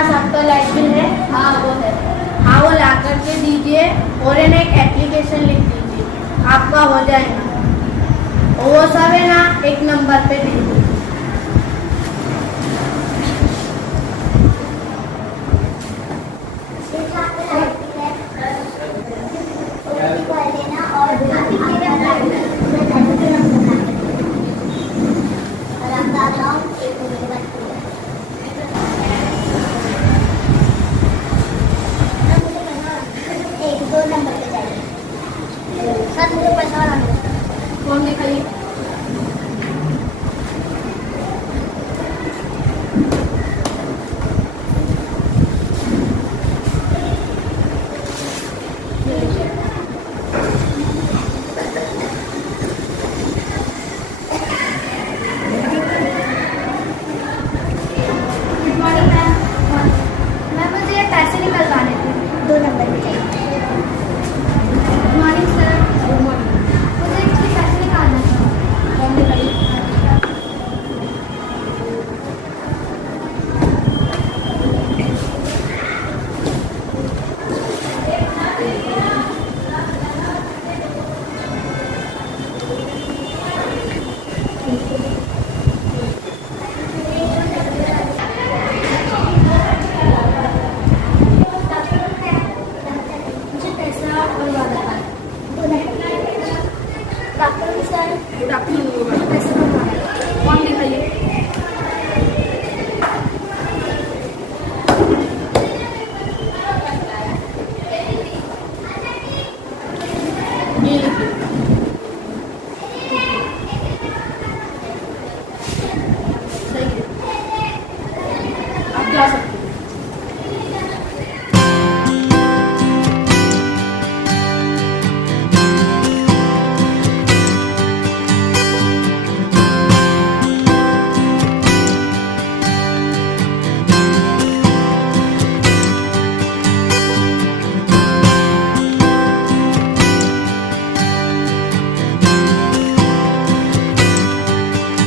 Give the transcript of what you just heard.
पास आपका light bill है? हाँ वो है। हाँ, वो ला करके दीजिए और है ना एक एप्लीकेशन लिख दीजिए, आपका हो जाएगा। वो सब है ना एक नंबर पे दीजिए।